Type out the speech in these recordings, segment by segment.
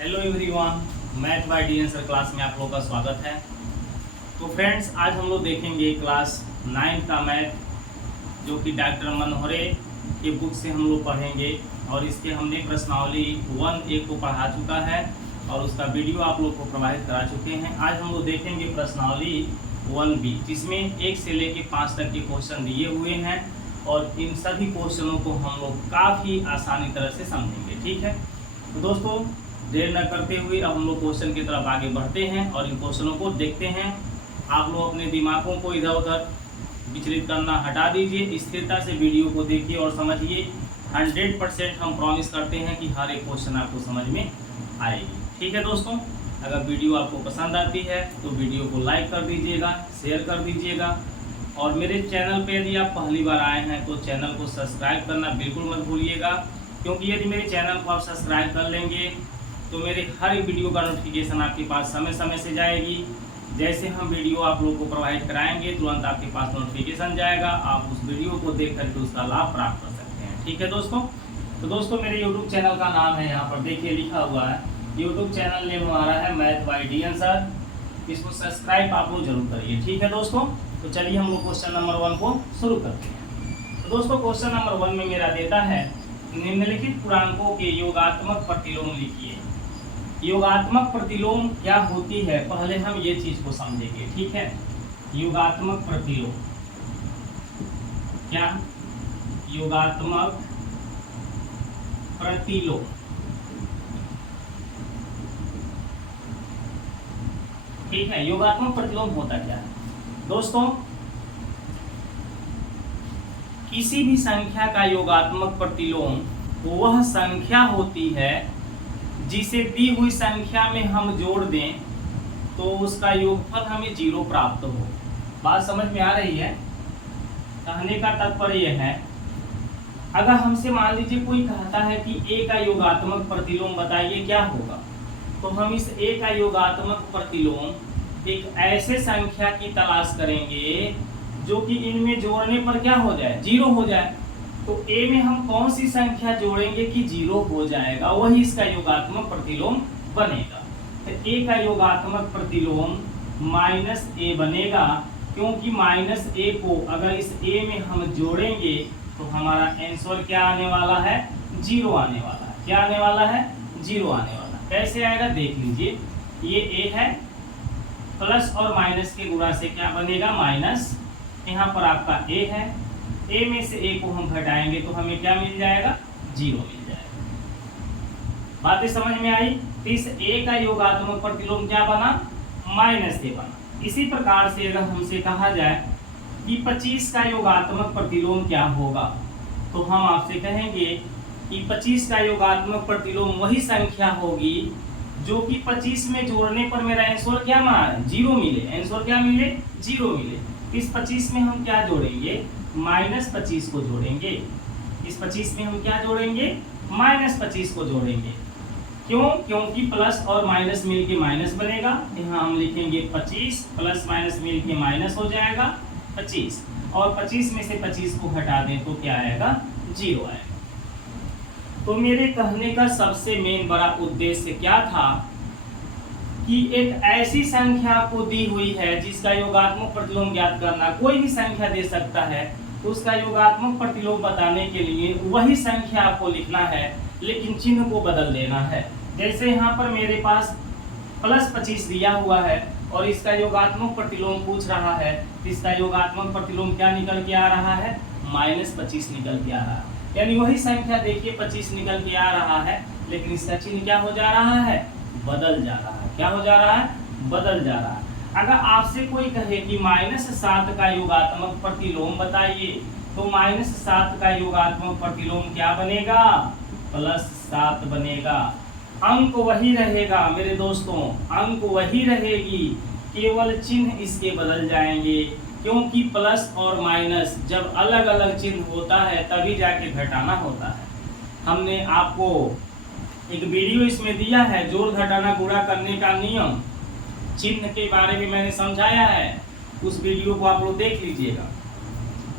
Hello everyone, math bye D sir class में आप लोगों का स्वागत है। तो फ्रेंड्स, आज हम लोग देखेंगे क्लास 9 का मैथ, जो कि डॉक्टर मनोहरे के बुक से हम लोग पढ़ेंगे। और इसके हमने प्रश्नावली 1A को पढ़ा चुका है और उसका वीडियो आप लोग को प्रोवाइड करा चुके हैं। आज हम लोग देखेंगे प्रश्नावली 1B, जिसमें 1 से लेकर 5 तक के क्वेश्चन दिए हुए हैं और इन सभी क्वेश्चनों को हम लोग काफ़ी आसानी तरह से समझेंगे। ठीक है, तो दोस्तों देर न करते हुए अब हम लोग क्वेश्चन की तरफ आगे बढ़ते हैं और इन क्वेश्चनों को देखते हैं। आप लोग अपने दिमागों को इधर उधर विचलित करना हटा दीजिए, स्थिरता से वीडियो को देखिए और समझिए। 100% हम प्रॉमिस करते हैं कि हर एक क्वेश्चन आपको समझ में आएगी। ठीक है दोस्तों, अगर वीडियो आपको पसंद आती है तो वीडियो को लाइक कर दीजिएगा, शेयर कर दीजिएगा और मेरे चैनल पे यदि आप पहली बार आए हैं तो चैनल को सब्सक्राइब करना बिल्कुल मत भूलिएगा, क्योंकि यदि मेरे चैनल को आप सब्सक्राइब कर लेंगे तो मेरे हर एक वीडियो का नोटिफिकेशन आपके पास समय समय से जाएगी। जैसे हम वीडियो आप लोगों को प्रोवाइड कराएंगे तुरंत आपके पास नोटिफिकेशन जाएगा, आप उस वीडियो को देख करके उसका लाभ प्राप्त कर सकते हैं। ठीक है दोस्तों, तो दोस्तों मेरे यूट्यूब चैनल का नाम है, यहाँ पर देखिए लिखा हुआ है, यूट्यूब चैनल नेम हमारा है मैथ बाय डी सर। इसको सब्सक्राइब आप लोग जरूर करिए। ठीक है दोस्तों, तो चलिए हम लोग क्वेश्चन नंबर 1 को शुरू करते हैं। तो दोस्तों क्वेश्चन नंबर 1 में मेरा देता है, निम्नलिखित पूर्णांकों के योगात्मक प्रतिलोम लिखिए। योगात्मक प्रतिलोम क्या होती है, पहले हम ये चीज को समझेंगे। ठीक है, योगात्मक प्रतिलोम क्या? योगात्मक प्रतिलोम ठीक है, योगात्मक प्रतिलोम होता क्या है दोस्तों? किसी भी संख्या का योगात्मक प्रतिलोम वह संख्या होती है जिसे दी हुई संख्या में हम जोड़ दें तो उसका योगफल हमें 0 प्राप्त हो। बात समझ में आ रही है? कहने का तात्पर्य यह है, अगर हमसे मान लीजिए कोई कहता है कि a का योगात्मक प्रतिलोम बताइए क्या होगा, तो हम इस a का योगात्मक प्रतिलोम एक ऐसे संख्या की तलाश करेंगे जो कि इनमें जोड़ने पर क्या हो जाए, 0 हो जाए। तो a में हम कौन सी संख्या जोड़ेंगे कि 0 हो जाएगा, वही इसका योगात्मक प्रतिलोम बनेगा। तो a का योगात्मक प्रतिलोम -a बनेगा, क्योंकि -a को अगर इस a में हम जोड़ेंगे तो हमारा आंसर क्या आने वाला है, 0 आने वाला है। क्या आने वाला है? 0 आने वाला है। कैसे आएगा देख लीजिए, ये a है, प्लस और माइनस के गुणा से क्या बनेगा, माइनस। यहाँ पर आपका a है, a में से a को हम घटाएंगे तो हमें क्या मिल जाएगा, 0 मिल जाएगा। बातें समझ में आई? तो इस a का योगात्मक प्रतिलोम क्या बना, -a बना। इसी प्रकार से अगर हमसे कहा जाए कि 25 का योगात्मक प्रतिलोम क्या होगा, तो हम आपसे कहेंगे कि 25 का योगात्मक प्रतिलोम वही संख्या होगी जो कि 25 में जोड़ने पर मेरा आंसर क्या माना, 0 मिले। आंसर क्या मिले, 0 मिले। इस 25 में हम क्या जोड़ेंगे, -25 को जोड़ेंगे। इस 25 में हम क्या जोड़ेंगे, -25 को जोड़ेंगे। क्यों? क्योंकि प्लस और माइनस मिलके माइनस बनेगा। यहाँ हम लिखेंगे 25 प्लस माइनस मिलके माइनस हो जाएगा 25, और 25 में से 25 को हटा दें तो क्या आएगा, 0 आएगा। तो मेरे कहने का सबसे मेन बड़ा उद्देश्य क्या था कि एक ऐसी संख्या आपको दी हुई है जिसका योगात्मक प्रतिलोम ज्ञात करना, कोई भी संख्या दे सकता है, तो उसका योगात्मक प्रतिलोम बताने के लिए वही संख्या आपको लिखना है, लेकिन चिन्ह को बदल देना है। जैसे यहाँ पर मेरे पास +25 दिया हुआ है और इसका योगात्मक प्रतिलोम पूछ रहा है, इसका योगात्मक प्रतिलोम क्या निकल के आ रहा है, -25 निकल के आ रहा है। यानी वही संख्या देखिए 25 निकल के आ रहा है, लेकिन इसका चिन्ह क्या हो जा रहा है, बदल जा रहा है। क्या हो जा रहा है, बदल जा रहा है। अगर आपसे कोई कहे कि -7 का योगात्मक प्रतिलोम बताइए, तो -7 का योगात्मक प्रतिलोम क्या बनेगा, +7 बनेगा। अंक वही रहेगा मेरे दोस्तों, अंक वही रहेगी, केवल चिन्ह इसके बदल जाएंगे, क्योंकि प्लस और माइनस जब अलग अलग चिन्ह होता है तभी जाके घटाना होता है। हमने आपको एक वीडियो इसमें दिया है, जोड़ घटाना गुणा करने का नियम, चिन्ह के बारे में मैंने समझाया है, उस वीडियो को आप लोग देख लीजिएगा।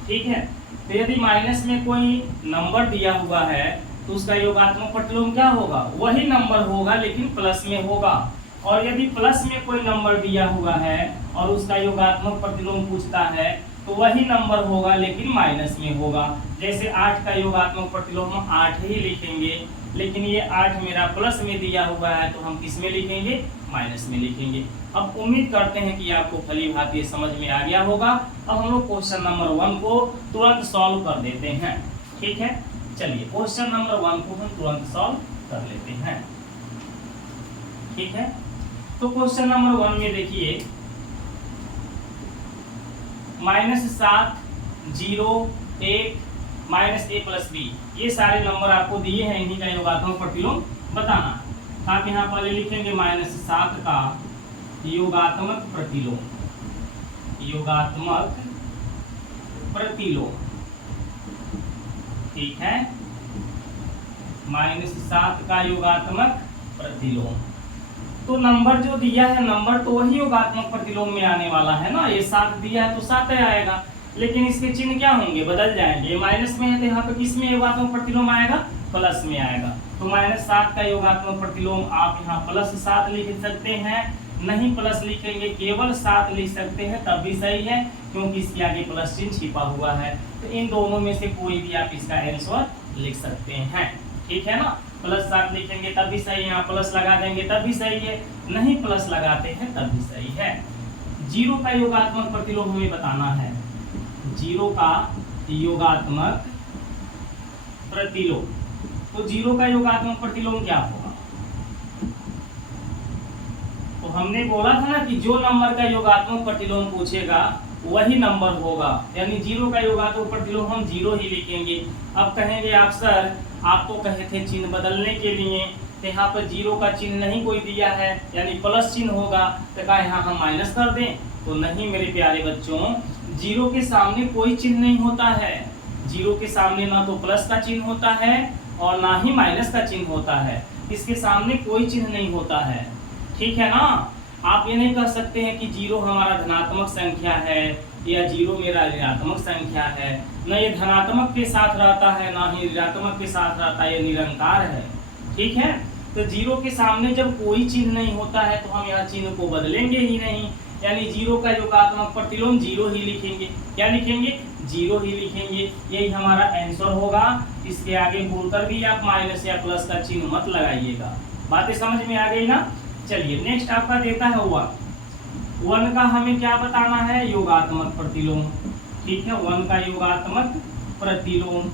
ठीक है, तो यदि माइनस में कोई नंबर दिया हुआ है तो तो उसका योगात्मक प्रतिलोम क्या होगा, वही नंबर होगा लेकिन प्लस में होगा। और यदि प्लस में कोई नंबर दिया हुआ है और उसका योगात्मक प्रतिलोम पूछता है तो वही नंबर होगा लेकिन माइनस में होगा। जैसे 8 का योगात्मक प्रतिलोम हम 8 ही लिखेंगे, लेकिन ये 8 मेरा प्लस में दिया हुआ है तो हम किस में लिखेंगे, माइनस में लिखेंगे। अब उम्मीद करते हैं कि आपको भली भांति ये समझ में आ गया होगा। अब हम लोग क्वेश्चन नंबर 1 को तुरंत सॉल्व कर देते हैं। ठीक है, चलिए क्वेश्चन नंबर 1 को हम तुरंत सॉल्व कर लेते हैं। ठीक है, तो क्वेश्चन नंबर 1 में देखिए -7, 0, 1, -a + b ये सारे नंबर आपको दिए हैं, इन्हीं का योगात्मक प्रतिलोम बताना। आप यहाँ पहले लिखेंगे -7 का योगात्मक प्रतिलोम, योगात्मक प्रतिलोम। ठीक है, -7 का योगात्मक प्रतिलोम। तो नंबर जो दिया है, नंबर तो वही योगात्मक प्रतिलोम में आने वाला है ना। ये 7 दिया है तो 7 आएगा, लेकिन इसके चिन्ह क्या होंगे, बदल जाएंगे। माइनस में है तो यहाँ पे किस में योगात्मक प्रतिलोम आएगा, प्लस में आएगा। तो -7 का योगात्मक प्रतिलोम आप यहाँ +7 लिख सकते हैं, नहीं प्लस लिखेंगे केवल 7 लिख सकते हैं तब भी सही है, क्योंकि इसके आगे प्लस चिन्ह छिपा हुआ है। तो इन दोनों में से कोई भी आप इसका आंसर लिख सकते हैं। ठीक है ना, +7 लिखेंगे तब भी सही है, यहाँ प्लस लगा देंगे तब भी सही है, नहीं प्लस लगाते हैं तब भी सही है। 0 का योगात्मक प्रतिलोम हमें बताना है, 0 का योगात्मक प्रतिलोम। तो 0 का योगात्मक प्रतिलोम क्या होगा, तो हमने बोला था ना कि जो नंबर का योगात्मक प्रतिलोम पूछेगा वही नंबर होगा, यानी 0 का योगात्मक प्रतिलोम हम 0 ही लिखेंगे। अब कहेंगे आप सर आप तो कहे थे चिन्ह बदलने के लिए, तो यहाँ पर 0 का चिन्ह नहीं कोई दिया है, यानी प्लस चिन्ह होगा, तो क्या यहाँ हम माइनस कर दें, तो नहीं मेरे प्यारे बच्चों, 0 के सामने कोई चिन्ह नहीं होता है। 0 के सामने ना तो प्लस का चिन्ह होता है और ना ही माइनस का चिन्ह होता है, इसके सामने कोई चिन्ह नहीं होता है। ठीक है ना, आप ये नहीं कह सकते हैं कि 0 हमारा धनात्मक संख्या है या 0 मेरा ऋणात्मक संख्या है, न ये धनात्मक के साथ रहता है ना ही ऋणात्मक के साथ रहता है, ये निरंकार है। ठीक है, तो 0 के सामने जब कोई चिन्ह नहीं होता है तो हम यहाँ चिन्ह को बदलेंगे ही नहीं, यानी 0 का योगात्मक प्रतिलोम 0 ही लिखेंगे। क्या लिखेंगे, 0 ही लिखेंगे, यही हमारा आंसर होगा। इसके आगे बोलकर भी आप माइनस या प्लस का चिन्ह मत लगाइएगा। बातें समझ में आ गई ना। चलिए नेक्स्ट आपका देता है 1 का हमें क्या बताना है, योगात्मक प्रतिलोम। ठीक है, 1 का योगात्मक प्रतिलोम।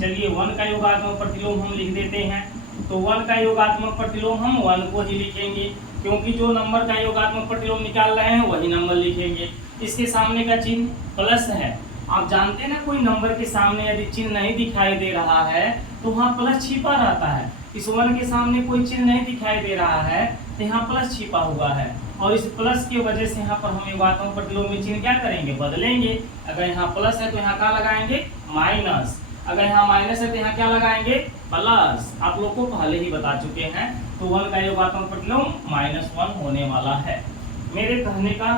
चलिए 1 का योगात्मक प्रतिलोम हम लिख देते हैं। तो 1 का योगात्मक प्रतिलोम हम 1 को ही लिखेंगे, क्योंकि जो नंबर का योगात्मक प्रतिलोम निकाल रहे हैं वही नंबर लिखेंगे। इसके सामने का चिन्ह प्लस है। आप जानते हैं ना, कोई नंबर के सामने यदि चिन्ह नहीं दिखाई दे रहा है तो वहाँ प्लस छिपा रहता है। इस 1 के सामने कोई चिन्ह नहीं दिखाई दे रहा है तो यहाँ प्लस छिपा हुआ है, और इस प्लस की वजह से यहाँ पर हम योगात्मक प्रतिलोम में चिन्ह क्या करेंगे, बदलेंगे। अगर यहाँ प्लस है तो यहाँ क्या लगाएंगे, माइनस। अगर यहाँ माइनस है तो यहाँ क्या लगाएंगे, प्लस। आप लोग को पहले ही बता चुके हैं। तो 1 का योगात्मक प्रतिलोम -1 होने वाला है। मेरे कहने का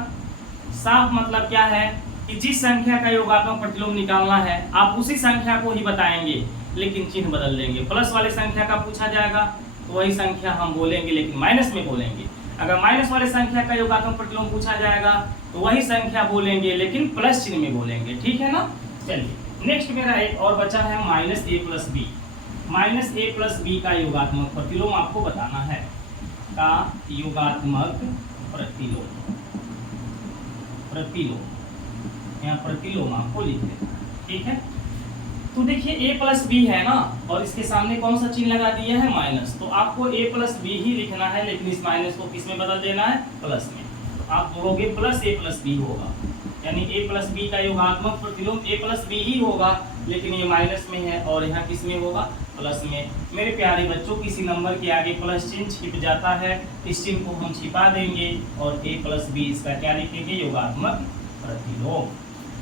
साफ मतलब क्या है कि जिस संख्या का योगात्मक प्रतिलोम निकालना है आप उसी संख्या को ही बताएंगे, लेकिन चिन्ह बदल देंगे। प्लस वाले संख्या का पूछा जाएगा तो वही संख्या हम बोलेंगे, लेकिन माइनस में बोलेंगे। अगर माइनस वाले संख्या का योगात्मक प्रतिलोम पूछा जाएगा तो वही संख्या बोलेंगे, लेकिन प्लस चिन्ह में बोलेंगे। ठीक है ना। चलिए नेक्स्ट मेरा एक और बचा है -a + b। -a + b का योगात्मक प्रतिलोम आपको बताना है, का योगात्मक प्रतिलोम। यहाँ प्रतिलोम आपको लिख देना। ठीक है, तो देखिए a + b है ना, और इसके सामने कौन सा चिन्ह लगा दिया है, माइनस। तो आपको a + b ही लिखना है, लेकिन इस माइनस को किस में बदल देना है, प्लस में। तो आप बोलोगे +a + b होगा, यानी a + b का योगात्मक प्रतिलोम a + b ही होगा, लेकिन ये माइनस में है और यहाँ किस में होगा, प्लस में। मेरे प्यारे बच्चों, किसी नंबर के आगे प्लस चिन्ह छिप जाता है, इस चिन्ह को हम छिपा देंगे और a + b इसका क्या लिखेंगे, योगात्मक प्रतिलोम।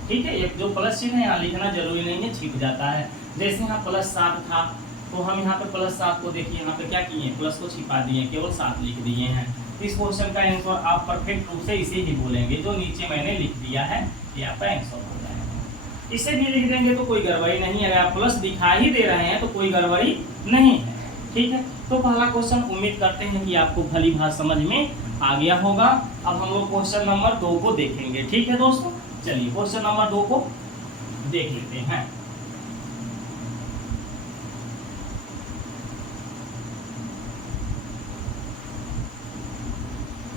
ठीक है, एक जो प्लस चिन्ह है यहाँ लिखना जरूरी नहीं है, छिप जाता है। जैसे यहाँ +7 था तो हम यहाँ पे +7 को देखिए, यहाँ पे क्या किए, प्लस को छिपा दिए, केवल 7 लिख दिए हैं। इस क्वेश्चन का आंसर आप परफेक्ट रूप से इसे ही बोलेंगे जो नीचे मैंने लिख दिया है, ये आपका आंसर हो जाएगा। इसे भी लिख देंगे तो कोई गड़बड़ी नहीं है, अगर आप प्लस दिखा ही दे रहे हैं तो कोई गड़बड़ी नहीं है। ठीक है, तो पहला क्वेश्चन उम्मीद करते हैं कि आपको भली भांति समझ में आ गया होगा। अब हम लोग क्वेश्चन नंबर 2 को देखेंगे। ठीक है दोस्तों, चलिए क्वेश्चन नंबर 2 को देख लेते हैं।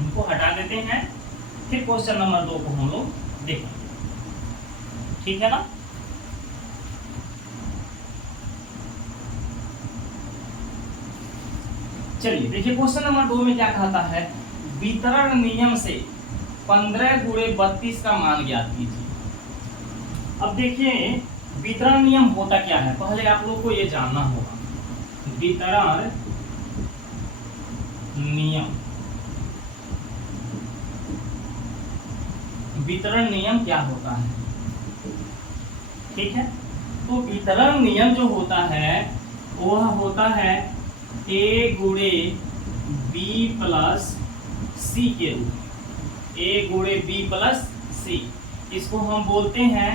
इनको हटा देते हैं, फिर क्वेश्चन नंबर 2 को हम लोग देखेंगे। ठीक है ना। चलिए देखिए क्वेश्चन नंबर 2 में क्या कहता है, वितरण नियम से 15 गुणे 32 का मान ज्ञात कीजिए। अब देखिए वितरण नियम होता क्या है, पहले आप लोग को ये जानना होगा। वितरण नियम, वितरण नियम क्या होता है। ठीक है, तो वितरण नियम जो होता है वह होता है a गुणे b प्लस सी के रूप में। a गुणे b प्लस सी, इसको हम बोलते हैं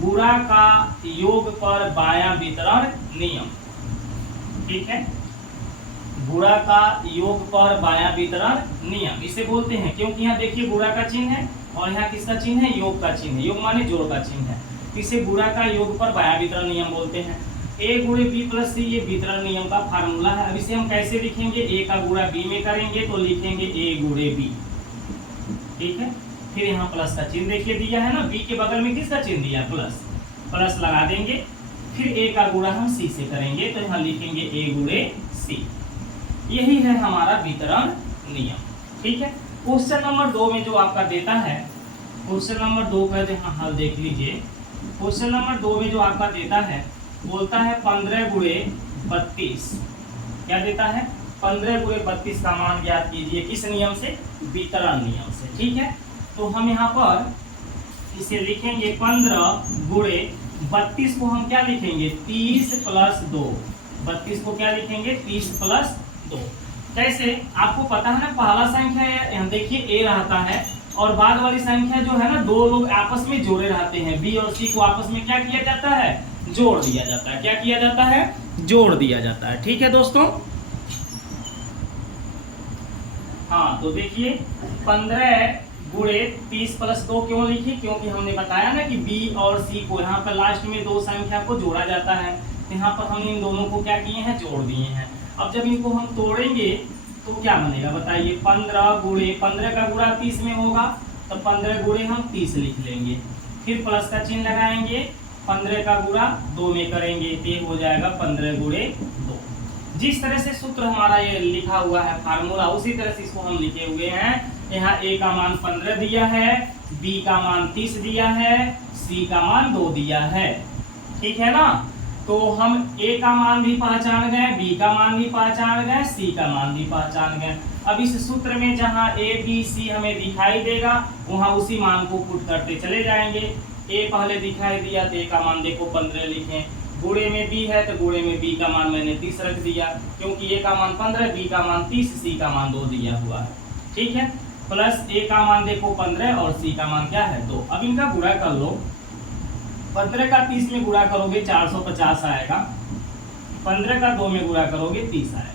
गुणा का योग पर बायां वितरण नियम। ठीक है, गुणा का योग पर बायां वितरण नियम इसे बोलते हैं, क्योंकि यहाँ देखिए गुणा का चिन्ह है और यहाँ किसका चिन्ह है, योग का चिन्ह है। योग माने जोड़ का चिन्ह है, इसे गुणा का योग पर बायां वितरण नियम बोलते हैं। a गुणे b प्लस सी ये वितरण नियम का फार्मूला है। अब इसे हम कैसे लिखेंगे, a का गुणा b में करेंगे तो लिखेंगे a गुणे b। ठीक है, फिर यहाँ प्लस का चिन्ह देखिए दिया है ना, b के बगल में किसका चिन्ह दिया, प्लस, प्लस लगा देंगे। फिर a का गुणा हम c से करेंगे तो यहाँ लिखेंगे a गुणे c। यही है हमारा वितरण नियम। ठीक है, क्वेश्चन नंबर 2 में जो आपका देता है, क्वेश्चन नंबर 2 का यहाँ हल देख लीजिए। क्वेश्चन नंबर 2 में जो आपका देता है बोलता है 15 गुणे 32, क्या देता है, 15 गुणे 32 का मान ज्ञात कीजिए। किस नियम से, वितरण नियम से। ठीक है, तो हम यहाँ पर इसे लिखेंगे 15 गुणे 32 को हम क्या लिखेंगे, 30 प्लस 2। 32 को क्या लिखेंगे, 30 प्लस 2। कैसे, आपको पता है ना, पहला संख्या यहाँ देखिए a रहता है और बाद वाली संख्या जो है ना, दो लोग आपस में जोड़े रहते हैं। b और c को आपस में क्या किया जाता है, जोड़ दिया जाता है। क्या किया जाता है, जोड़ दिया जाता है। ठीक है दोस्तों, हाँ तो देखिए 15 गुणे 30 प्लस 2 क्यों लिखी, क्योंकि हमने बताया ना कि b और c को यहाँ पर लास्ट में दो संख्या को जोड़ा जाता है। यहाँ पर हम इन दोनों को क्या किए हैं, जोड़ दिए हैं। अब जब इनको हम तोड़ेंगे तो क्या बनेगा बताइए, 15 गुणे 15 का गुणा 30 में होगा तो 15 गुणे हम 30 लिख लेंगे। फिर प्लस का चिन्ह लगाएंगे, 15 का गुणा 2 में करेंगे तो हो जाएगा 15 गुणे 2। जिस तरह से सूत्र हमारा ये लिखा हुआ है फार्मूला, उसी तरह से इसको हम लिखे हुए हैं। यहाँ a का मान 15 दिया है, b का मान 30 दिया है, c का मान 2 दिया है। ठीक है ना, तो हम a का मान भी पहचान गए, b का मान भी पहचान गए, c का मान भी पहचान गए। अब इस सूत्र में जहां a b c हमें दिखाई देगा वहां उसी मान को पुट करते चले जाएंगे। a पहले दिखाई दिया तो a का मान देखो 15 लिखें, गुणे में b है तो गुणे में b का मान मैंने 30 रख दिया, क्योंकि a का मान 15, b का मान 30, c का मान 2 दिया हुआ है। ठीक है, प्लस a का मान देखो 15 और c का मान क्या है 2। अब इनका गुणा कर लो, 15 का 30 में गुणा करोगे 450 आएगा, 15 का 2 में गुणा करोगे 30 आएगा।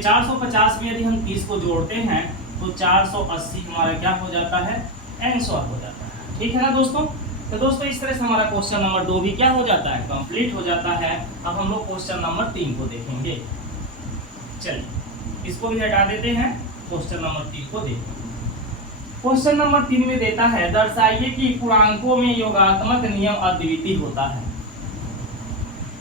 450 में यदि हम 30 को जोड़ते हैं तो 480 हमारा क्या हो जाता है, आंसर हो जाता है। ठीक है ना दोस्तों, तो दोस्तों इस तरह से हमारा क्वेश्चन नंबर 2 भी क्या हो जाता है, कंप्लीट हो जाता है। अब हम लोग क्वेश्चन नंबर 3 को देखेंगे। चलिए इसको भी हटा देते हैं, क्वेश्चन नंबर 3 को देखेंगे। क्वेश्चन नंबर 3 में देता है, दर्शाइए कि पूर्णांकों में योगात्मक नियम अद्वितीय होता है।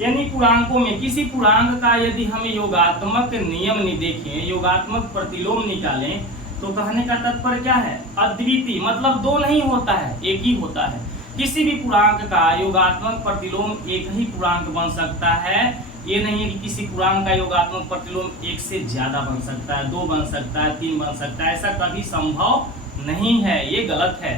यानी पूर्णांकों में किसी पूर्णांक का यदि हम योगात्मक नियम नहीं देखें, योगात्मक प्रतिलोम निकालें, तो कहने का तात्पर्य क्या है, अद्वितीय, मतलब दो नहीं होता है, एक ही होता है। किसी भी पूर्णांक का योगात्मक प्रतिलोम एक ही पूर्णांक बन सकता है। ये नहीं है कि किसी पूर्णांक का योगात्मक प्रतिलोम एक से ज्यादा बन सकता है, 2 बन सकता है, 3 बन सकता है, ऐसा कभी संभव नहीं है, ये गलत है।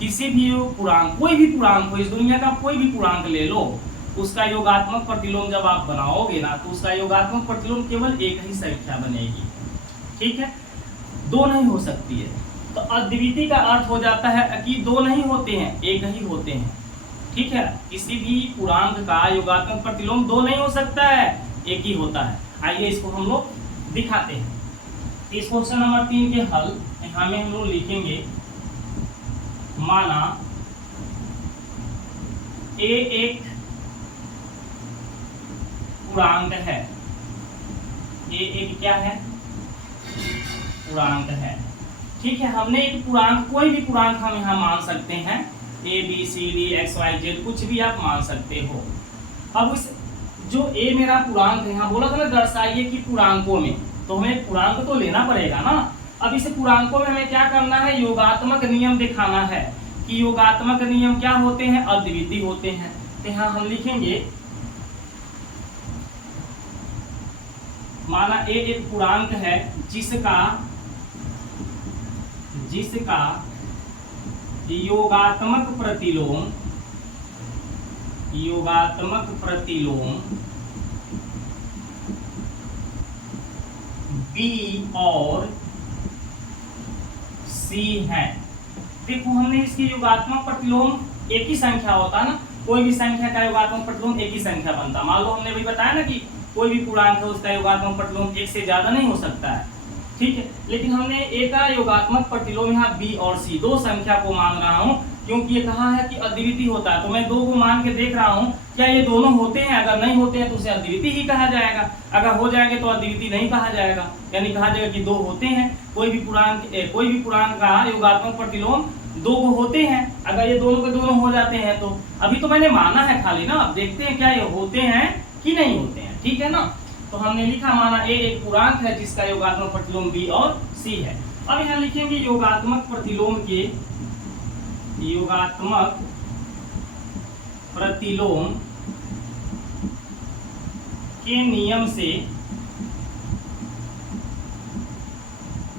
किसी भी पूर्णांक, कोई भी पूर्णांक हो, इस दुनिया का कोई भी पूर्णांक ले लो, उसका योगात्मक प्रतिलोम जब आप बनाओगे ना, तो उसका योगात्मक प्रतिलोम केवल एक ही संख्या बनेगी। ठीक है, 2 नहीं हो सकती है। तो अद्वितीय का अर्थ हो जाता है कि 2 नहीं होते हैं, एक ही होते हैं। ठीक है, किसी भी पूर्णांक का योगात्मक प्रतिलोम दो नहीं हो सकता है, एक ही होता है। आइए इसको हम लोग दिखाते हैं। इस क्वेश्चन नंबर 3 के हल यहाँ में हम लोग लिखेंगे, माना ए एक पूर्णांक है, ए एक क्या है, पूर्णांक है। ठीक है, हमने एक पूर्णांक, कोई भी पूर्णांक हम यहाँ मान सकते हैं, A B C D X Y Z कुछ भी आप मान सकते हो। अब उस जो ए मेरा पूर्णांक है, यहाँ बोला था ना दर्शाइए कि पूर्णांकों में, तो हमें पूर्णांक तो लेना पड़ेगा ना। अब इस पूर्णांकों में हमें क्या करना है, योगात्मक नियम दिखाना है कि योगात्मक नियम क्या होते हैं, अद्वितीय होते हैं। तो यहाँ हम लिखेंगे, माना ए एक पूर्णांक है जिसका योगात्मक प्रतिलोम बी और सी है। देखो हमने इसकी योगात्मक प्रतिलोम एक ही संख्या होता है ना, कोई भी संख्या का योगात्मक प्रतिलोम एक ही संख्या बनता। मान लो हमने भी बताया ना कि कोई भी पूर्णांक है उसका योगात्मक प्रतिलोम एक से ज्यादा नहीं हो सकता है, ठीक है। लेकिन हमने ए का योगात्मक प्रतिलोम यहाँ बी और सी दो संख्या को मान रहा हूँ, क्योंकि ये कहा है कि अद्वितीय होता है, तो मैं दो को मान के देख रहा हूँ क्या ये दोनों होते हैं। अगर नहीं होते हैं तो उसे अद्वितीय ही कहा जाएगा, अगर हो जाएंगे तो अद्वितीय नहीं कहा जाएगा, यानी कहा जाएगा कि दो होते हैं। कोई भी पूर्णांक का योगात्मक प्रतिलोम दो को होते हैं, अगर ये दोनों के दोनों हो जाते हैं तो अभी तो मैंने माना है खाली ना, अब देखते हैं क्या ये होते हैं कि नहीं होते हैं, ठीक है ना। तो हमने लिखा, माना ए एक पूर्णांक है जिसका योगात्मक प्रतिलोम बी और सी है। अब यहाँ लिखेंगे योगात्मक प्रतिलोम के नियम से,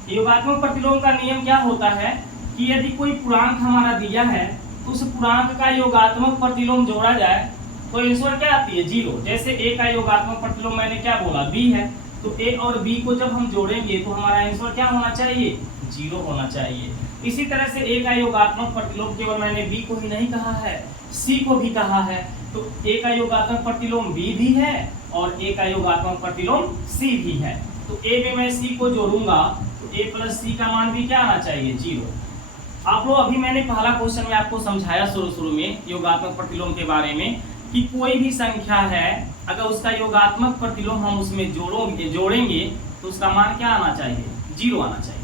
योगात्मक प्रतिलोम का नियम क्या होता है कि यदि कोई पूर्णांक हमारा दिया है तो उस पूर्णांक का योगात्मक प्रतिलोम जोड़ा जाए तो आंसर क्या आती है, जीरो। जैसे ए का योगात्मक प्रतिलोम मैंने क्या बोला, बी है, तो ए और बी को जब हम जोड़ेंगे तो हमारा आंसर क्या होना चाहिए, जीरो होना चाहिए। इसी तरह से ए का योगात्मक प्रतिलोम केवल मैंने बी को ही नहीं कहा है, सी को भी कहा है, तो ए का योगात्मक प्रतिलोम बी भी है और ए का योगात्मक प्रतिलोम सी भी है। तो ए में मैं सी को जोड़ूंगा तो ए प्लस सी का मान भी क्या आना चाहिए, जीरो। आप लोग अभी मैंने पहला क्वेश्चन में आपको समझाया शुरू में योगात्मक प्रतिलोम के बारे में कि कोई भी संख्या है अगर उसका योगात्मक प्रतिलोम हम उसमें जोड़ेंगे तो उसका मान क्या आना चाहिए, जीरो आना चाहिए।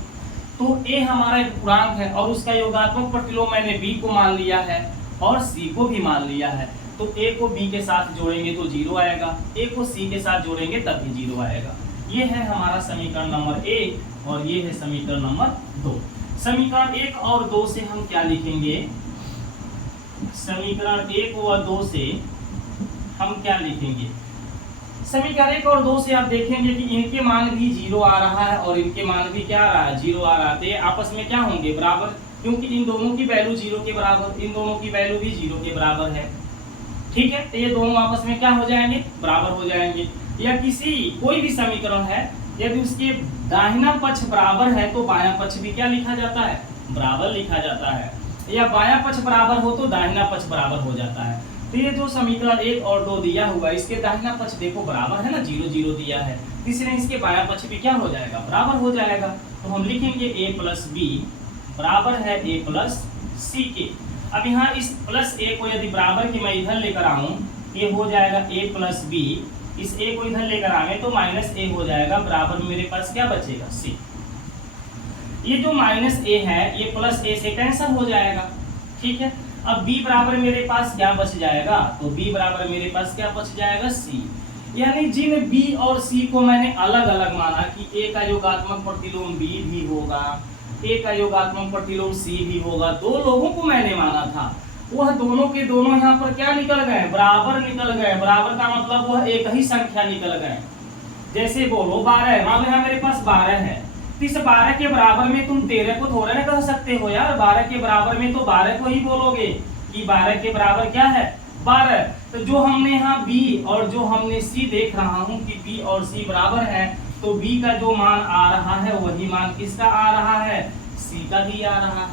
तो ए हमारा एक पूर्णांक है और उसका योगात्मक प्रतिलोम मैंने बी को मान लिया है और सी को भी मान लिया है, तो ए को बी के साथ जोड़ेंगे तो जीरो आएगा, ए को सी के साथ जोड़ेंगे तब भी जीरो आएगा। ये है हमारा समीकरण नंबर 1 और ये है समीकरण नंबर 2। समीकरण 1 और 2 से हम क्या लिखेंगे, समीकरण 1 और 2 से हम क्या लिखेंगे, समीकरण 1 और 2 से आप देखेंगे कि इनके मान भी जीरो आ रहा है और इनके मान भी क्या आ रहा है, जीरो आ रहा है। तो ये आपस में क्या होंगे, बराबर, क्योंकि इन दोनों की वैल्यू जीरो के बराबर, इन दोनों की वैल्यू भी जीरो के बराबर है, ठीक है। तो ये दोनों आपस में क्या हो जाएंगे, बराबर हो जाएंगे। या किसी कोई भी समीकरण है यदि उसके दाहिना पक्ष बराबर है तो बायां पक्ष भी क्या लिखा जाता है, बराबर लिखा जाता है, या बायां पक्ष बराबर हो तो दाहिना पक्ष बराबर हो जाता है। तो ये जो समीकरण 1 और 2 दिया हुआ है इसके दाहिना पक्ष देखो बराबर है ना, 0 0 दिया है, इसलिए इसके बायां पक्ष भी क्या हो जाएगा, बराबर हो जाएगा। तो हम लिखेंगे a प्लस बी बराबर है a प्लस सी के। अब यहाँ इस प्लस a को यदि बराबर की मैं इधर लेकर आऊं, ये हो जाएगा a प्लस बी, इस a को इधर लेकर आवे तो माइनस a हो जाएगा, बराबर मेरे पास क्या बचेगा, c। ये जो माइनस a है ये प्लस a से कैंसिल हो जाएगा, ठीक है। अब b बराबर मेरे पास क्या बच जाएगा, तो b बराबर मेरे पास क्या बच जाएगा, c। यानी जिन b और c को मैंने अलग अलग माना कि a का योगात्मक प्रतिलोम b भी होगा, a का योगात्मक प्रतिलोम c भी होगा, दो लोगों को मैंने माना था, वह दोनों के दोनों यहाँ पर क्या निकल गए, बराबर निकल गए। बराबर का मतलब वह एक ही संख्या निकल गए। जैसे बोलो 12, मान लो यहाँ मेरे पास 12 है, तो इस 12 के बराबर में तुम 13 को थोड़ा ना कह सकते हो यार, 12 के बराबर में तो 12 को ही बोलोगे कि 12 के बराबर क्या है, 12। तो जो हमने यहाँ b और जो हमने c देख रहा हूँ कि b और c बराबर है, तो b का जो मान आ रहा है वही मान किसका आ रहा है, c का भी आ रहा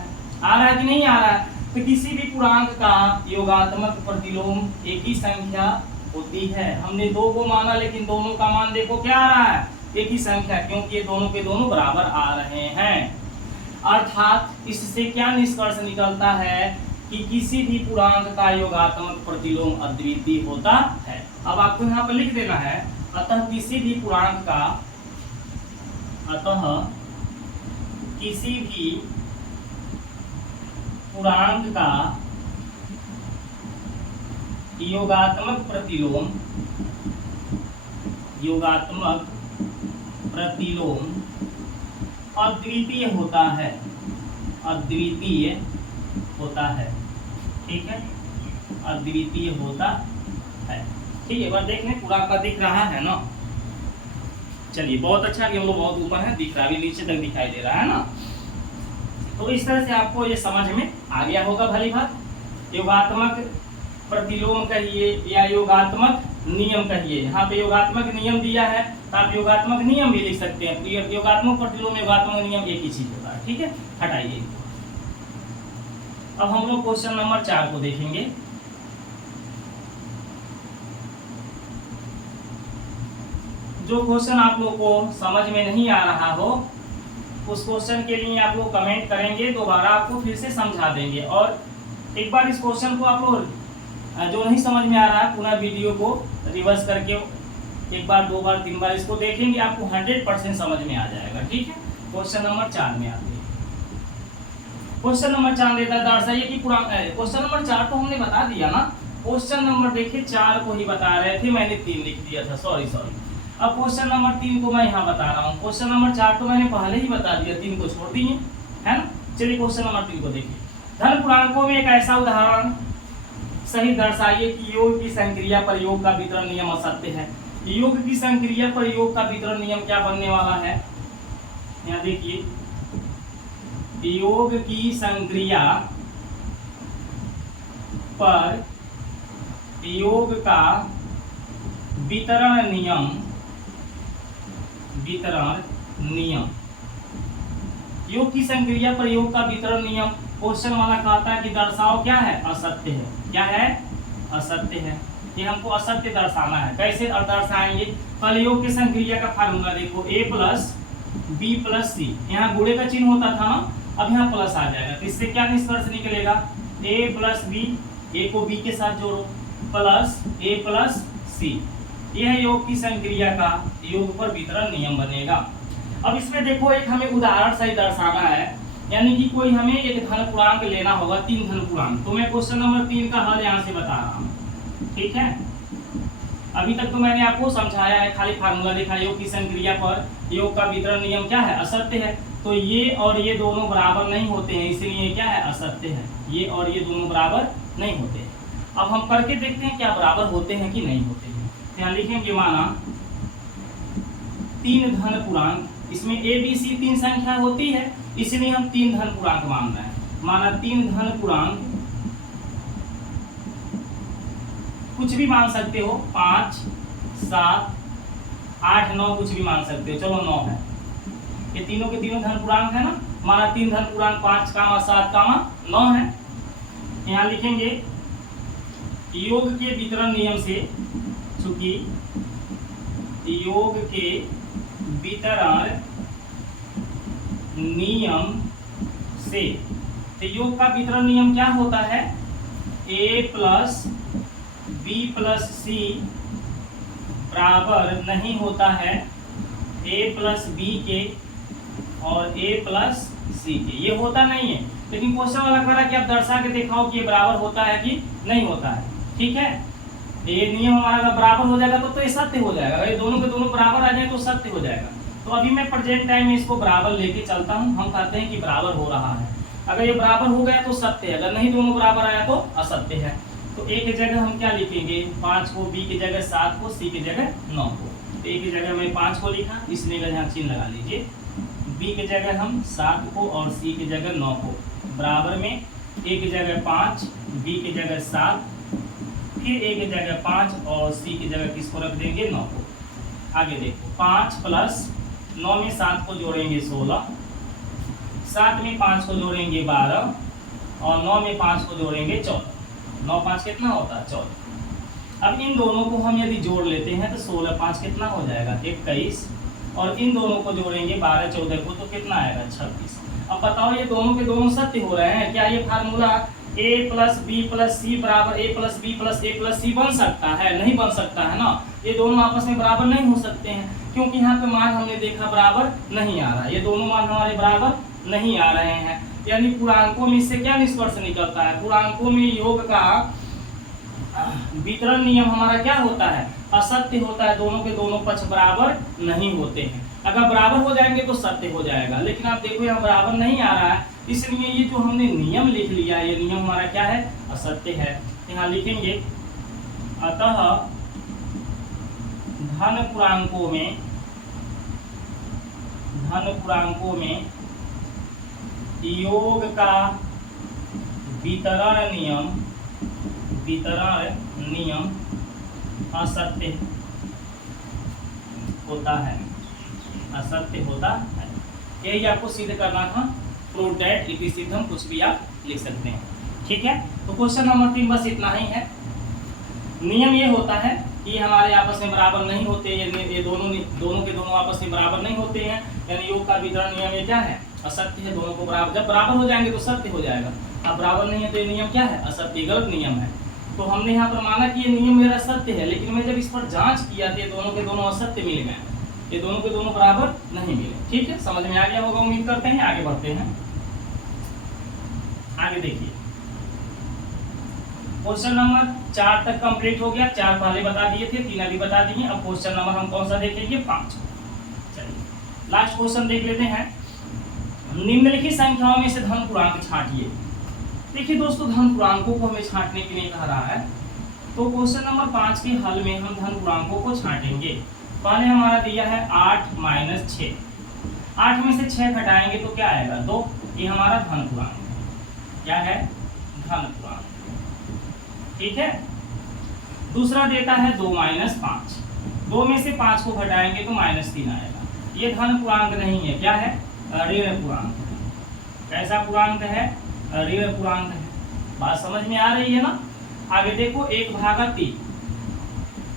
है कि नहीं आ रहा है। तो किसी भी पूर्णांक का योगात्मक प्रतिलोम एक ही संख्या होती है। हमने दो को माना, लेकिन दोनों का मान देखो क्या आ रहा है, एक ही संख्या, क्योंकि ये दोनों के दोनों बराबर आ रहे हैं। अर्थात इससे क्या निष्कर्ष निकलता है कि किसी भी पूर्णांक का योगात्मक प्रतिलोम अद्वितीय होता है। अब आपको यहाँ पर लिख देना है, अतः किसी भी पूर्णांक का योगात्मक प्रतिलोम अद्वितीय होता है, ठीक है, अद्वितीय होता है। ठीक है, एक बार देख लें पूरा आपका दिख रहा है ना। चलिए, बहुत अच्छा कि हम लोग बहुत ऊपर है, दिख रहा है, नीचे तक दिखाई दे रहा है ना। तो इस तरह से आपको ये समझ में आ गया होगा भली बात। योगात्मक प्रतिलोम कहिए या योगात्मक नियम कहिए, यहाँ पे योगात्मक नियम दिया है तो आप योगात्मक नियम भी लिख सकते हैं। योगात्मक प्रतिलोम योगात्मक नियम एक ही चीज होता है, ठीक है। हटाइए। अब हम लोग क्वेश्चन नंबर 4 को देखेंगे। जो क्वेश्चन आप लोग को समझ में नहीं आ रहा हो, उस क्वेश्चन के लिए आप लोग कमेंट करेंगे, दोबारा आपको फिर से समझा देंगे। और एक बार इस क्वेश्चन को आप लोग जो नहीं समझ में आ रहा है, पुनः वीडियो को रिवर्स करके एक बार, दो बार, तीन बार इसको देखेंगे, आपको 100% समझ में आ जाएगा, ठीक है। क्वेश्चन नंबर 4 में आते हैं। क्वेश्चन नंबर 4 देता है, दर्शाइए कि क्वेश्चन नंबर 4 तो हमने बता दिया ना। क्वेश्चन नंबर देखिए 4 को ही बता रहे थे, मैंने 3 लिख दिया था, सॉरी। अब क्वेश्चन नंबर 3 को मैं यहाँ बता रहा हूँ। क्वेश्चन नंबर 4 तो मैंने पहले ही बता दिया, 3 को छोड़ दिए, है ना। चलिए क्वेश्चन नंबर 3 को देखिए। धन पूर्णांकों में एक ऐसा उदाहरण सही दर्शाइए कि योग की संक्रिया पर योग का वितरण नियम असत्य है। योग की संक्रिया पर योग का वितरण नियम क्या बनने वाला है, यहाँ देखिए। योग की संक्रिया पर योग का वितरण नियम योग की संक्रिया पर योग का वितरण नियम क्वेश्चन वाला कहता है कि दर्शाओ, क्या है, असत्य है। क्या है, असत्य है। ये हमको असत्य दर्शाना है। कैसे दर्शाएंगे, पहले योग की संक्रिया का फार्मूला देखो, a प्लस बी प्लस सी। यहाँ गुणे का चिन्ह होता था ना, अब यहाँ प्लस आ जाएगा। तो इससे क्या निष्कर्ष निकलेगा, a प्लस बी, ए को बी के साथ जोड़ो, प्लस a प्लस सी। यह योग की संक्रिया का योग पर वितरण नियम बनेगा। अब इसमें देखो, एक हमें उदाहरण सही दर्शाना है, यानी कि कोई हमें एक धन पूर्णांक लेना होगा, 3 धन पूर्णांक। तो मैं क्वेश्चन नंबर 3 का हल यहाँ से बता रहा हूँ, ठीक है। अभी तक तो मैंने आपको समझाया है, खाली फार्मूला देखा। योग की संक्रिया पर योग का वितरण नियम क्या है, असत्य है। तो ये और ये दोनों बराबर नहीं होते हैं, इसलिए क्या है, असत्य है। ये और ये दोनों बराबर नहीं होते हैं। अब हम करके देखते हैं क्या बराबर होते हैं कि नहीं होते हैं। यहाँ लिखेंगे, माना 3 धन पूर्णांक, इसमें ए बी सी 3 संख्या होती है, इसलिए हम 3 धन पूर्णांक मान रहे हैं। माना 3 धन पूर्णांक, कुछ भी मान सकते हो, 5, 7, 8, 9 कुछ भी मान सकते हो। चलो 9 है, ये तीनों के तीनों धन पूर्णांक है ना। माना 3 धन पूर्णांक 5, 7, 9 है। यहाँ लिखेंगे योग के वितरण नियम से, चूंकि योग के वितरण नियम से, तो योग का वितरण नियम क्या होता है, a plus b plus c बराबर नहीं होता है a प्लस बी के और a प्लस सी के। ये होता नहीं है, लेकिन क्वेश्चन वाला कह रहा है कि आप दर्शा के दिखाओ कि ये बराबर होता है कि नहीं होता है, ठीक है। ये नियम हमारा अगर बराबर हो जाएगा तो ये सत्य हो जाएगा। अगर ये दोनों के दोनों बराबर आ जाए तो सत्य हो जाएगा। तो अभी मैं प्रेजेंट टाइम में इसको बराबर लेके चलता हूँ। हम कहते हैं कि बराबर हो रहा है। अगर ये बराबर हो गया तो सत्य है, अगर नहीं दोनों बराबर आया तो असत्य है। तो ए की जगह हम क्या लिखेंगे, 5 को, बी की जगह 7 को, सी की जगह 9 को। तो ए की जगह मैं 5 को लिखा, इसलिए यहाँ चिन्ह लगा लीजिए। बी की जगह हम 7 को और सी की जगह 9 को, बराबर में ए की जगह 5, बी की जगह 7, फिर ए की जगह 5 और सी की जगह किसको रख देंगे, 9 को। आगे देखो, 5 प्लस 9 में 7 को जोड़ेंगे 16, 7 में 5 को जोड़ेंगे 12 और 9 में 5 को जोड़ेंगे 14। 9 5 कितना होता है 14। अब इन दोनों को हम यदि जोड़ लेते हैं तो 16 5 कितना हो जाएगा 21, और इन दोनों को जोड़ेंगे 12 14 को तो कितना आएगा 26। अब बताओ ये दोनों के दोनों सत्य हो रहे हैं क्या? ये formula a plus b plus c बराबर a plus b plus a plus c बन सकता है? नहीं बन सकता है ना। ये दोनों आपस में बराबर नहीं हो सकते हैं, क्योंकि यहाँ पे मान हमने देखा बराबर नहीं आ रहा है। ये दोनों मान हमारे बराबर नहीं आ रहे हैं, यानी पूर्णांकों में इससे क्या निष्कर्ष निकलता है? पूर्णांकों में योग का वितरण नियम हमारा क्या होता है? असत्य होता है। दोनों के दोनों पक्ष बराबर नहीं होते हैं। अगर बराबर हो जाएंगे तो सत्य हो जाएगा, लेकिन आप देखो यहाँ बराबर नहीं आ रहा है, इसलिए ये जो हमने नियम लिख लिया ये नियम हमारा क्या है? असत्य है। यहाँ लिखेंगे अतः धन पूर्णांकों में योग का वितरण नियम असत्य होता है। असत्य होता है, यही आपको सिद्ध करना था। प्रूव दैट इति सिद्धम, कुछ भी आप लिख सकते हैं। ठीक है, तो क्वेश्चन नंबर 3 बस इतना ही है। नियम ये होता है कि हमारे आपस में बराबर नहीं होते, ये दोनों के दोनों आपस में बराबर नहीं होते हैं, यानी योग का वितरण नियम ये क्या है? असत्य है। दोनों को बराबर, जब बराबर हो जाएंगे तो सत्य हो जाएगा। अब बराबर नहीं है तो ये नियम क्या है? असत्य, गलत नियम है। तो हमने यहाँ पर माना कि ये नियम मेरा सत्य है, लेकिन मैं जब इस पर जांच किया तो ये दोनों के दोनों असत्य मिल गए, ये दोनों के दोनों बराबर नहीं मिले। ठीक है, समझ में आ गया होगा, उम्मीद करते हैं। आगे बढ़ते हैं। आगे देखिए, क्वेश्चन नंबर 4 तक कंप्लीट हो गया। 4 पहले बता दिए थे, 3 अभी बता दिए। अब क्वेश्चन नंबर हम कौन सा देखेंगे? 5। चलिए लास्ट क्वेश्चन देख लेते हैं। निम्नलिखित संख्याओं में से धन पूर्णांक छांटिए। देखिए दोस्तों, धन पूर्णांकों को हमें छांटने के लिए कह रहा है, तो क्वेश्चन नंबर 5 के हल में हम धन पूर्णांकों को छांटेंगे। पहले हमारा दिया है 8 - 6। 8 में से 6 घटाएंगे तो क्या आएगा? 2। ये हमारा धन पूर्णांक क्या है? धन पूर्णांक। ठीक है, दूसरा देता है 2 - 5। 2 में से 5 को घटाएंगे तो -3 आएगा। ये धन पूर्णांक नहीं है, क्या है? ऋण पूर्णांक। कैसा पूर्णांक है? ऋण पूर्णांक है। बात समझ में आ रही है ना? आगे देखो, 1/3।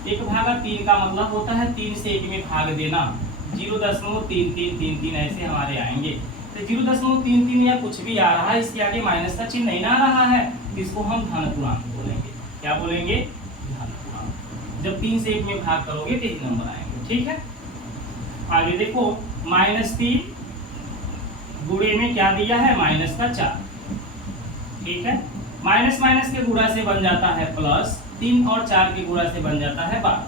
1/3 का मतलब होता है 3 से 1 में भाग देना। 0.3333 ऐसे हमारे आएंगे। तो 0.33 या कुछ भी आ रहा है, इसके आगे माइनस का चिन्ह नहीं ना आ रहा है, इसको हम धन पूर्णांक बोलेंगे। क्या बोलेंगे? धन पूर्णांक। जब 3 से 1 में भाग करोगे तो 1 नंबर आएंगे। ठीक है, आगे देखो, -3 गुणे में क्या दिया है? -4। ठीक है, माइनस माइनस के गुणा से बन जाता है प्लस, 3 और 4 के गुणा से बन जाता है 12।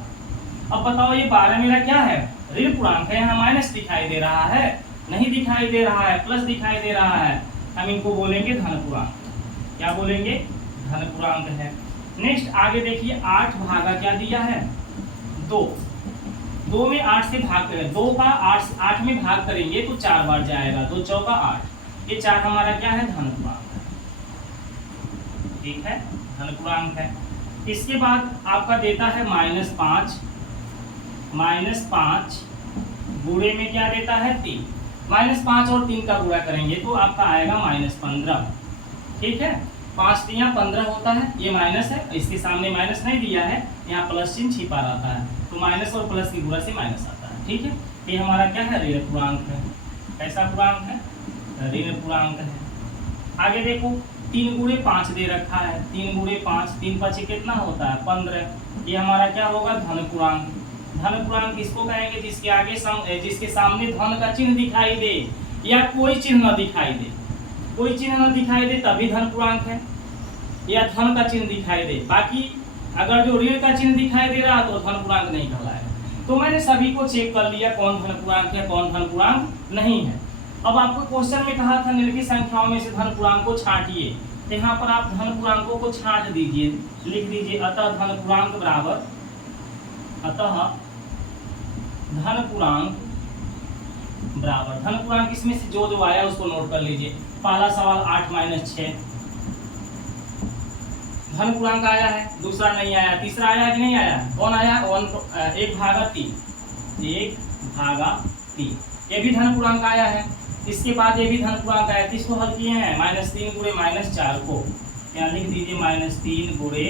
अब बताओ ये 12 मेरा क्या है? ऋण पूर्णांक है। यहाँ माइनस दिखाई दे रहा है? नहीं दिखाई दे रहा है, प्लस दिखाई दे रहा है। हम इनको बोलेंगे धन पूर्णांक। क्या बोलेंगे? धन पूर्णांक है। नेक्स्ट आगे देखिए, 8 भागा क्या दिया है? 2। 2 में 8 से भाग करें, 2 का 8 में भाग करेंगे तो 4 बार जाएगा, 2 चौका 8। ये 4 हमारा क्या है? धन पूर्णांक। ठीक है, धन पूर्णांक है। इसके बाद आपका देता है -5। -5 गुणे में क्या देता है? 3। -5 और 3 का गुणा करेंगे तो आपका आएगा -15। ठीक है, 5 3 15 होता है। ये माइनस है, इसके सामने माइनस नहीं दिया है, यहाँ प्लस चिन्ह छिपा रहता है, तो माइनस और प्लस की गुणा से माइनस आता है। ठीक है, ये हमारा क्या है? ऋण पूर्णांक है। कैसा पूर्णांक है? ऋण पूर्णांक है। आगे देखो, 3 गुणे 5 दे रखा है। 3 गुणे 5, 3 5 कितना होता है? 15। ये हमारा क्या होगा? धन पूर्णांक। धन पूर्णांक किसको कहेंगे? जिसके आगे जिसके सामने धन का चिन्ह दिखाई दे या कोई चिन्ह न दिखाई दे। कोई चिन्ह न दिखाई दे तभी धन पूर्णांक है, या धन का चिन्ह दिखाई दे। बाकी अगर जो ऋण का चिन्ह दिखाई दे रहा तो धन पूर्णांक नहीं कहलाएगा। तो मैंने सभी को चेक कर लिया, कौन धन पूर्णांक है, कौन धन पूर्णांक नहीं है। अब आपको क्वेश्चन में कहा था निम्नलिखित संख्याओं में से धन पूर्णांक को छांटिए। तो यहाँ पर आप धन पूर्णांकों को छांट दीजिए, लिख दीजिए अतः धन पूर्णांक बराबर, अतः धन पूर्णांक बराबर, धन पूर्णांक इसमें से जो आया उसको नोट कर लीजिए। पहला सवाल 8 - 6 धन पूर्णांक आया है, दूसरा नहीं आया, तीसरा आया कि नहीं आया? कौन आया? 1/3। 1/3 ये भी धन पूर्णांक आया है। इसके बाद ये भी धन पूर्णांक है, इसको हल किए हैं -3 गुणे -4 को, यहाँ लिख दीजिए -3 गुणे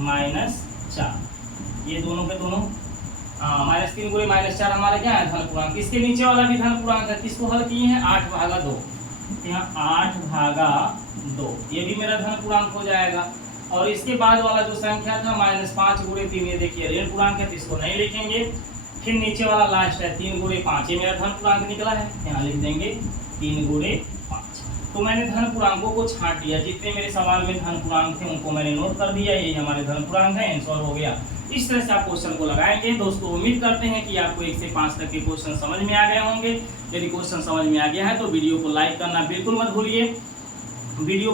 -4, ये दोनों के दोनों -3 गुणे -4 हमारा क्या है धन पूर्णांक। इसके नीचे वाला भी धन पूर्णांक है, किसको हल किए हैं 8/2, यहाँ 8/2, ये भी मेरा धन पूर्णांक हो जाएगा। और इसके बाद वाला जो संख्या था -5 गुणे 3, ये देखिए ऋण पूर्णांक है, तो इसको नहीं लिखेंगे। फिर नीचे वाला लास्ट है 3 गुणे 5, ये मेरा धन पूर्णांक निकला है, यहाँ लिख देंगे 3 गुणे 5। तो मैंने धन पूर्णांकों को छांट लिया, जितने मेरे सवाल में धन पूर्णांक थे उनको मैंने नोट कर दिया, ये हमारे धन पूर्णांक है, आंसर हो गया। इस तरह से आप क्वेश्चन को लगाएंगे। दोस्तों उम्मीद करते हैं कि आपको 1 से 5 तक के क्वेश्चन समझ में आ गए होंगे। यदि क्वेश्चन समझ में आ गया है तो वीडियो को लाइक करना बिल्कुल मत भूलिए। वीडियो